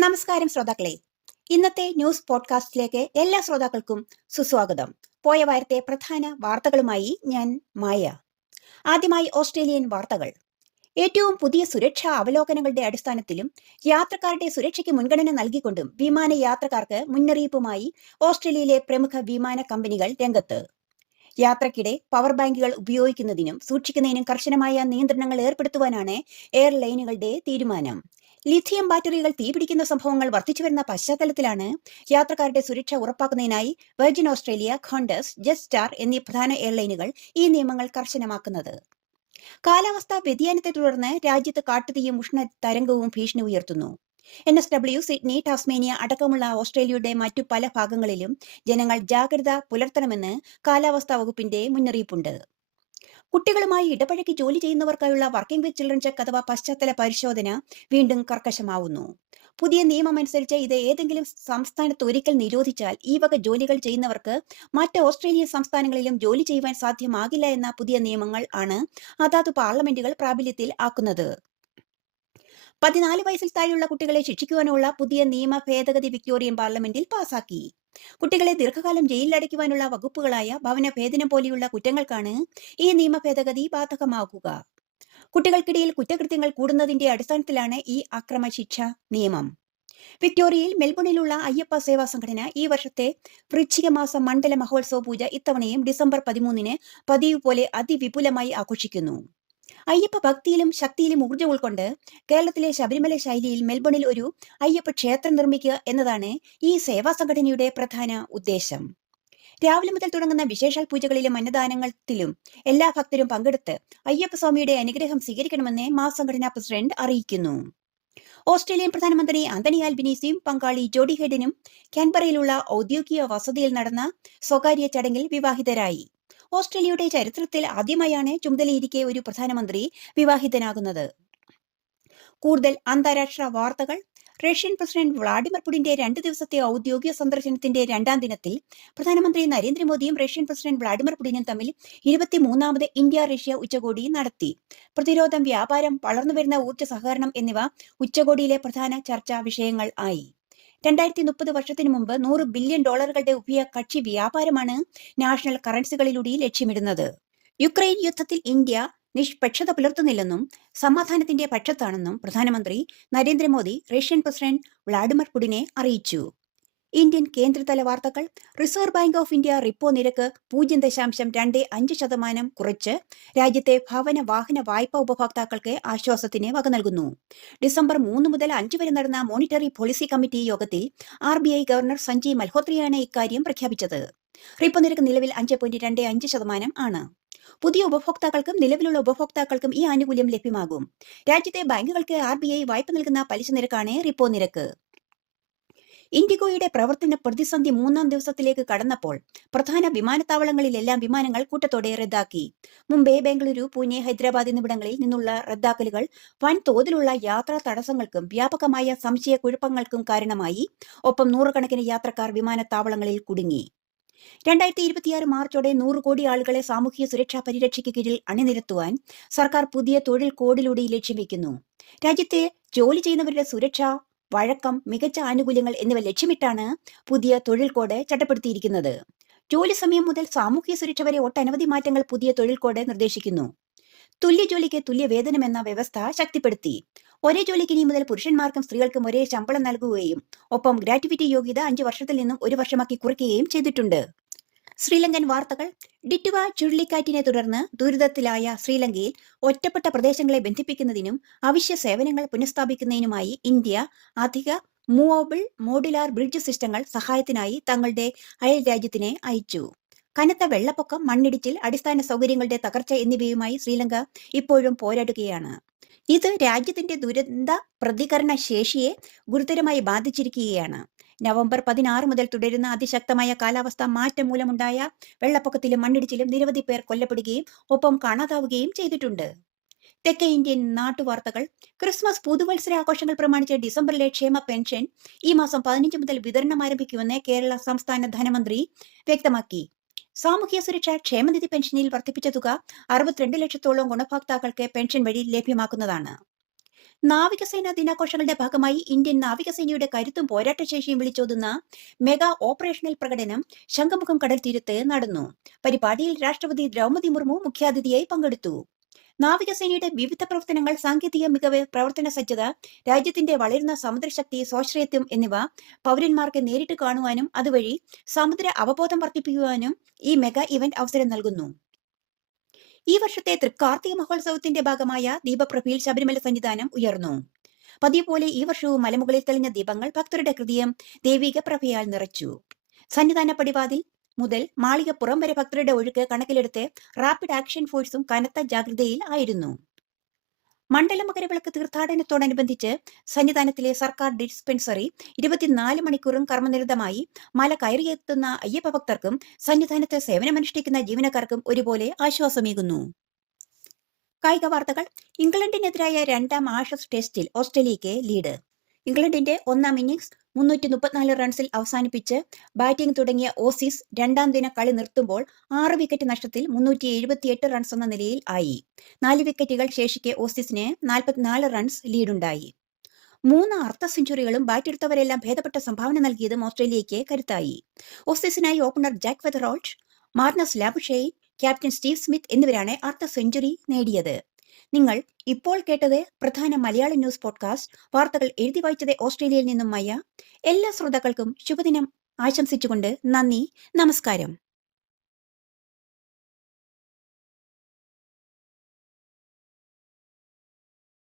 നമസ്കാരം ശ്രോതാക്കളെ. ഇന്നത്തെ ന്യൂസ് പോഡ്കാസ്റ്റിലേക്ക് എല്ലാ ശ്രോതാക്കൾക്കും സുസ്വാഗതം. പോയ വാരത്തെ പ്രധാന വാർത്തകളുമായി ഞാൻ മായ. ആദ്യമായി ഓസ്ട്രേലിയൻ വാർത്തകൾ. ഏറ്റവും പുതിയ സുരക്ഷാ അവലോകനങ്ങളുടെ അടിസ്ഥാനത്തിലും യാത്രക്കാരുടെ സുരക്ഷയ്ക്ക് മുൻഗണന നൽകിക്കൊണ്ടും വിമാന യാത്രക്കാർക്ക് മുന്നറിയിപ്പുമായി ഓസ്ട്രേലിയയിലെ പ്രമുഖ വിമാന കമ്പനികൾ രംഗത്ത്. യാത്രക്കിടെ പവർ ബാങ്കുകൾ ഉപയോഗിക്കുന്നതിനും സൂക്ഷിക്കുന്നതിനും കർശനമായ നിയന്ത്രണങ്ങൾ ഏർപ്പെടുത്തുവാനാണ് എയർലൈനുകളുടെ തീരുമാനം. ലിഥിയം ബാറ്ററികൾ തീപിടിക്കുന്ന സംഭവങ്ങൾ വർദ്ധിച്ചുവരുന്ന പശ്ചാത്തലത്തിലാണ് യാത്രക്കാരുടെ സുരക്ഷ ഉറപ്പാക്കുന്നതിനായി വെർജിൻ ഓസ്ട്രേലിയ, ഖോണ്ടസ്, ജെറ്റ് സ്റ്റാർ എന്നീ പ്രധാന എയർലൈനുകൾ ഈ നിയമങ്ങൾ കർശനമാക്കുന്നത്. കാലാവസ്ഥാ വ്യതിയാനത്തെ തുടർന്ന് രാജ്യത്ത് കാട്ടുതീയും ഉഷ്ണ തരംഗവും ഭീഷണി ഉയർത്തുന്നു. NSW, സിഡ്നി, ടാസ്മേനിയ അടക്കമുള്ള ഓസ്ട്രേലിയയുടെ മറ്റു പല ഭാഗങ്ങളിലും ജനങ്ങൾ ജാഗ്രത പുലർത്തണമെന്ന് കാലാവസ്ഥാ വകുപ്പിന്റെ മുന്നറിയിപ്പുണ്ട്. കുട്ടികളുമായി ഇടപഴകി ജോലി ചെയ്യുന്നവർക്കായുള്ള വർക്കിംഗ് വിത്ത് ചിൽഡ്രൻ ചെക്ക് അഥവാ പശ്ചാത്തല പരിശോധന വീണ്ടും കർക്കശമാവുന്നു. പുതിയ നിയമമനുസരിച്ച് ഇത് ഏതെങ്കിലും സംസ്ഥാനത്ത് ഒരിക്കൽ നിരോധിച്ചാൽ ഈ വക ജോലികൾ ചെയ്യുന്നവർക്ക് മറ്റ് ഓസ്ട്രേലിയൻ സംസ്ഥാനങ്ങളിലും ജോലി ചെയ്യുവാൻ സാധ്യമാകില്ല എന്ന പുതിയ നിയമങ്ങൾ ആണ് അതാത് പാർലമെന്റുകൾ പ്രാബല്യത്തിൽ ആക്കുന്നത്. 14 വയസ്സിൽ താഴെയുള്ള കുട്ടികളെ ശിക്ഷിക്കുവാനുള്ള പുതിയ നിയമ ഭേദഗതി വിക്ടോറിയൻ പാർലമെന്റിൽ പാസാക്കി. കുട്ടികളെ ദീർഘകാലം ജയിലിലടയ്ക്കുവാനുള്ള വകുപ്പുകളായ ഭവനഭേദനം പോലെയുള്ള കുറ്റങ്ങൾക്കാണ് ഈ നിയമ ഭേദഗതി ബാധകമാകുക. കുട്ടികൾക്കിടയിൽ കുറ്റകൃത്യങ്ങൾ കൂടുന്നതിന്റെ അടിസ്ഥാനത്തിലാണ് ഈ അക്രമശിക്ഷ നിയമം. വിക്ടോറിയയിൽ മെൽബണിലുള്ള അയ്യപ്പ സേവാ സംഘടന ഈ വർഷത്തെ വൃശ്ചിക മാസം മണ്ഡല മഹോത്സവ പൂജ ഇത്തവണയും ഡിസംബർ 13-ന് പതിവ് പോലെ അതിവിപുലമായി ആഘോഷിക്കുന്നു. അയ്യപ്പ ഭക്തിയിലും ശക്തിയിലും ഊർജ്ജം ഉൾക്കൊണ്ട് കേരളത്തിലെ ശബരിമല ശൈലിയിൽ മെൽബണിൽ ഒരു അയ്യപ്പ ക്ഷേത്രം നിർമ്മിക്കുക എന്നതാണ് ഈ സേവാ സംഘടനയുടെ പ്രധാന ഉദ്ദേശം. രാവിലെ മുതൽ തുടങ്ങുന്ന വിശേഷാൽ പൂജകളിലും അന്നദാനത്തിലും എല്ലാ ഭക്തരും പങ്കെടുത്ത് അയ്യപ്പസ്വാമിയുടെ അനുഗ്രഹം സ്വീകരിക്കണമെന്ന് സംഘടനാ പ്രസിഡന്റ് അറിയിക്കുന്നു. ഓസ്ട്രേലിയൻ പ്രധാനമന്ത്രി ആന്റണി ആൽബനീസിയും പങ്കാളി ജോഡി ഹെഡനും കാൻബറയിലുള്ള ഔദ്യോഗിക വസതിയിൽ നടന്ന സ്വകാര്യ ചടങ്ങിൽ വിവാഹിതരായി. ഓസ്ട്രേലിയയുടെ ചരിത്രത്തിൽ ആദ്യമായാണ് ചുമതലയിരിക്കെ ഒരു പ്രധാനമന്ത്രി വിവാഹിതനാകുന്നത്. കൂടുതൽ അന്താരാഷ്ട്ര വാർത്തകൾ. റഷ്യൻ പ്രസിഡന്റ് വ്ളാഡിമിർ പുടിന്റെ 2 ദിവസത്തെ ഔദ്യോഗിക സന്ദർശനത്തിന്റെ 2-ാം ദിനത്തിൽ പ്രധാനമന്ത്രി നരേന്ദ്രമോദിയും റഷ്യൻ പ്രസിഡന്റ് വ്ളാഡിമിർ പുടിനും തമ്മിൽ 23ാമത് ഇന്ത്യ റഷ്യ ഉച്ചകോടി നടത്തി. പ്രതിരോധം, വ്യാപാരം, വളർന്നുവരുന്ന ഊർജ്ജ സഹകരണം എന്നിവ ഉച്ചകോടിയിലെ പ്രധാന ചർച്ചാ വിഷയങ്ങൾ ആയി. 2030 വർഷത്തിനു മുമ്പ് $100 ബില്യൺ ഉഭയകക്ഷി വ്യാപാരമാണ് നാഷണൽ കറൻസികളിലൂടെ ലക്ഷ്യമിടുന്നത്. യുക്രൈൻ യുദ്ധത്തിൽ ഇന്ത്യ നിഷ്പക്ഷത പുലർത്തുന്നില്ലെന്നും സമാധാനത്തിന്റെ പക്ഷത്താണെന്നും പ്രധാനമന്ത്രി നരേന്ദ്രമോദി റഷ്യൻ പ്രസിഡന്റ് വ്ളാഡിമിർ പുടിനെ അറിയിച്ചു. ഇന്ത്യൻ കേന്ദ്രതല വാർത്തകൾ. Reserve bank of India repo നിരക്ക് 0.25% കുറച്ച് രാജ്യത്തെ ഭവന വാഹന വായ്പാ ഉപഭോക്താക്കൾക്ക് ആശ്വാസത്തിന് വക നൽകുന്നു. ഡിസംബർ 3 മുതൽ 5 വരെ നടന്ന മോണിറ്ററി പോളിസി കമ്മിറ്റി യോഗത്തിൽ RBI ഗവർണർ സഞ്ജയ് മൽഹോത്രയാണ് ഇക്കാര്യം പ്രഖ്യാപിച്ചത്. റിപ്പോ നിരക്ക് നിലവിൽ 5.25% ആണ്. പുതിയ ഉപഭോക്താക്കൾക്കും നിലവിലുള്ള ഉപഭോക്താക്കൾക്കും ഈ ആനുകൂല്യം ലഭ്യമാകും. രാജ്യത്തെ ബാങ്കുകൾക്ക് RBI വായ്പ നൽകുന്ന പലിശ നിരക്കാണ് റിപ്പോ നിരക്ക്. ഇൻഡിഗോയുടെ പ്രവർത്തന പ്രതിസന്ധി 3-ാം ദിവസത്തിലേക്ക് കടന്നപ്പോൾ പ്രധാന വിമാനത്താവളങ്ങളിലെല്ലാം വിമാനങ്ങൾ കൂട്ടത്തോടെ റദ്ദാക്കി. മുംബൈ, ബംഗളൂരു, പൂനെ, ഹൈദരാബാദ് എന്നിവിടങ്ങളിൽ നിന്നുള്ള റദ്ദാക്കലുകൾ വൻതോതിലുള്ള യാത്രാ തടസ്സങ്ങൾക്കും വ്യാപകമായ സംശയക്കുഴപ്പങ്ങൾക്കും കാരണമായി. ഒപ്പം നൂറുകണക്കിന് യാത്രക്കാർ വിമാനത്താവളങ്ങളിൽ കുടുങ്ങി. 2026 മാർച്ചോടെ 100 കോടി ആളുകളെ സാമൂഹിക സുരക്ഷാ പരിരക്ഷയ്ക്ക് കീഴിൽ അണിനിരത്തുവാൻ സർക്കാർ പുതിയ തൊഴിൽ കോഡിലൂടെ ലക്ഷ്യം വയ്ക്കുന്നു. രാജ്യത്തെ ജോലി ചെയ്യുന്നവരുടെ സുരക്ഷ, വഴക്കം, മികച്ച ആനുകൂല്യങ്ങൾ എന്നിവ ലക്ഷ്യമിട്ടാണ് പുതിയ തൊഴിൽ കോഡ് ചട്ടപ്പെടുത്തിയിരിക്കുന്നത്. ജോലി സമയം മുതൽ സാമൂഹിക സുരക്ഷ വരെ ഒട്ടനവധി മാറ്റങ്ങൾ പുതിയ തൊഴിൽ കോഡ് നിർദ്ദേശിക്കുന്നു. തുല്യ ജോലിക്ക് തുല്യ വേതനം എന്ന വ്യവസ്ഥ ശക്തിപ്പെടുത്തി. ഒരേ ജോലിക്ക് ഇനി മുതൽ പുരുഷന്മാർക്കും സ്ത്രീകൾക്കും ഒരേ ശമ്പളം നൽകുകയും ഒപ്പം ഗ്രാറ്റുവിറ്റി യോഗ്യത 5 വർഷത്തിൽ നിന്നും 1 വർഷമാക്കി കുറയ്ക്കുകയും ചെയ്തിട്ടുണ്ട്. ശ്രീലങ്കൻ വാർത്തകൾ. ഡിറ്റുവ ചുഴലിക്കാറ്റിനെ തുടർന്ന് ദുരിതത്തിലായ ശ്രീലങ്കയിൽ ഒറ്റപ്പെട്ട പ്രദേശങ്ങളെ ബന്ധിപ്പിക്കുന്നതിനും അവശ്യ സേവനങ്ങൾ പുനഃസ്ഥാപിക്കുന്നതിനുമായി ഇന്ത്യ അധിക മൂവബിൾ മോഡുലാർ ബ്രിഡ്ജ് സിസ്റ്റങ്ങൾ സഹായത്തിനായി തങ്ങളുടെ അയൽ രാജ്യത്തിന് അയച്ചു. കനത്ത വെള്ളപ്പൊക്കം, മണ്ണിടിച്ചിൽ, അടിസ്ഥാന സൗകര്യങ്ങളുടെ തകർച്ച എന്നിവയുമായി ശ്രീലങ്ക ഇപ്പോഴും പോരാടുകയാണ്. ഇത് രാജ്യത്തിന്റെ ദുരന്ത പ്രതികരണ ശേഷിയെ ഗുരുതരമായി ബാധിച്ചിരിക്കുകയാണ്. നവംബർ 16 മുതൽ തുടരുന്ന അതിശക്തമായ കാലാവസ്ഥാ മാറ്റം മൂലമുണ്ടായ വെള്ളപ്പൊക്കത്തിലും മണ്ണിടിച്ചിലും നിരവധി പേർ കൊല്ലപ്പെടുകയും ഒപ്പം കാണാതാവുകയും ചെയ്തിട്ടുണ്ട്. തെക്കേ ഇന്ത്യൻ നാട്ടുവാർത്തകൾ. ക്രിസ്മസ്, പുതുവത്സര ആഘോഷങ്ങൾ പ്രമാണിച്ച് ഡിസംബറിലെ ക്ഷേമ പെൻഷൻ ഈ മാസം 15 മുതൽ വിതരണം ആരംഭിക്കുമെന്ന് കേരള സംസ്ഥാന ധനമന്ത്രി വ്യക്തമാക്കി. സാമൂഹ്യ സുരക്ഷാ ക്ഷേമനിധി പെൻഷനിൽ വർദ്ധിപ്പിച്ച തുക 62 ലക്ഷത്തോളം ഗുണഭോക്താക്കൾക്ക് പെൻഷൻ വഴി ലഭ്യമാക്കുന്നതാണ്. നാവികസേനാ ദിനാഘോഷങ്ങളുടെ ഭാഗമായി ഇന്ത്യൻ നാവികസേനയുടെ കരുത്തും പോരാട്ടശേഷിയും വിളിച്ചോതുന്ന മെഗാ ഓപ്പറേഷണൽ പ്രകടനം ശംഖുമുഖം കടൽ തീരത്ത് നടന്നു. പരിപാടിയിൽ രാഷ്ട്രപതി ദ്രൗപദി മുർമു മുഖ്യാതിഥിയായി പങ്കെടുത്തു. നാവികസേനയുടെ വിവിധ പ്രവർത്തനങ്ങൾ, സാങ്കേതിക മികവ്, പ്രവർത്തന സജ്ജത, രാജ്യത്തിന്റെ വളരുന്ന സമുദ്രശക്തി, സ്വാശ്രയത്വം എന്നിവ പൗരന്മാർക്ക് നേരിട്ട് കാണുവാനും അതുവഴി സമുദ്ര അവബോധം വർദ്ധിപ്പിക്കുവാനും ഈ മെഗാ ഇവന്റ് അവസരം നൽകുന്നു. ഈ വർഷത്തെ തൃക്കാർത്തിക മഹോത്സവത്തിന്റെ ഭാഗമായ ദീപപ്രഭയിൽ ശബരിമല സന്നിധാനം ഉയർന്നു. പതിവ് പോലെ ഈ വർഷവും മലമുകളിൽ തെളിഞ്ഞ ദീപങ്ങൾ ഭക്തരുടെ ഹൃദയം ദൈവിക പ്രഭയാൽ നിറച്ചു. സന്നിധാന പടിവാതിൽ മുതൽ മാളികപ്പുറം വരെ ഭക്തരുടെ ഒഴുക്ക് കണക്കിലെടുത്ത് റാപ്പിഡ് ആക്ഷൻ ഫോഴ്സും കനത്ത ജാഗ്രതയിൽ ആയിരുന്നു. മണ്ഡല മകരവിളക്ക് തീർത്ഥാടനത്തോടനുബന്ധിച്ച് സന്നിധാനത്തിലെ സർക്കാർ ഡിസ്പെൻസറി 24 മണിക്കൂറും കർമ്മനിരതമായി മല കയറിയെത്തുന്ന അയ്യപ്പ ഭക്തർക്കും സന്നിധാനത്ത് സേവനമനുഷ്ഠിക്കുന്ന ജീവനക്കാർക്കും ഒരുപോലെ ആശ്വാസമേകുന്നു. കായിക വാർത്തകൾ. ഇംഗ്ലണ്ടിനെതിരായ 2ാം ആഷസ് ടെസ്റ്റിൽ ഓസ്ട്രേലിയയ്ക്ക് ലീഡ്. ഇംഗ്ലണ്ടിന്റെ 1ാം ഇന്നിംഗ്സ് 334 റൺസിൽ അവസാനിപ്പിച്ച് ബാറ്റിംഗ് തുടങ്ങിയ ഓസീസ് 2ാം ദിന കളി നിർത്തുമ്പോൾ 6 വിക്കറ്റ് നഷ്ടത്തിൽ 378 റൺസ് എന്ന നിലയിൽ ആയി. 4 വിക്കറ്റുകൾ ശേഷിക്കെ ഓസീസിന് 44 റൺസ് ലീഡുണ്ടായി. 3 അർദ്ധ സെഞ്ചുറികളും ബാറ്റെടുത്തവരെല്ലാം ഭേദപ്പെട്ട സംഭാവന നൽകിയതും ഓസ്ട്രേലിയയ്ക്ക് കരുത്തായി. ഓസീസിനായി opener Jake Weatherald, Marnus Labuschagne, captain Steve Smith എന്നിവരാണ് അർദ്ധ സെഞ്ചുറി നേടിയത്. നിങ്ങൾ ഇപ്പോൾ കേട്ടത് പ്രധാന മലയാളം ന്യൂസ് പോഡ്കാസ്റ്റ്. വാർത്തകൾ എഴുതി വായിച്ചത് ഓസ്ട്രേലിയയിൽ നിന്നും മയ. എല്ലാ ശ്രോതാക്കൾക്കും ശുഭദിനം ആശംസിച്ചുകൊണ്ട് നന്ദി, നമസ്കാരം.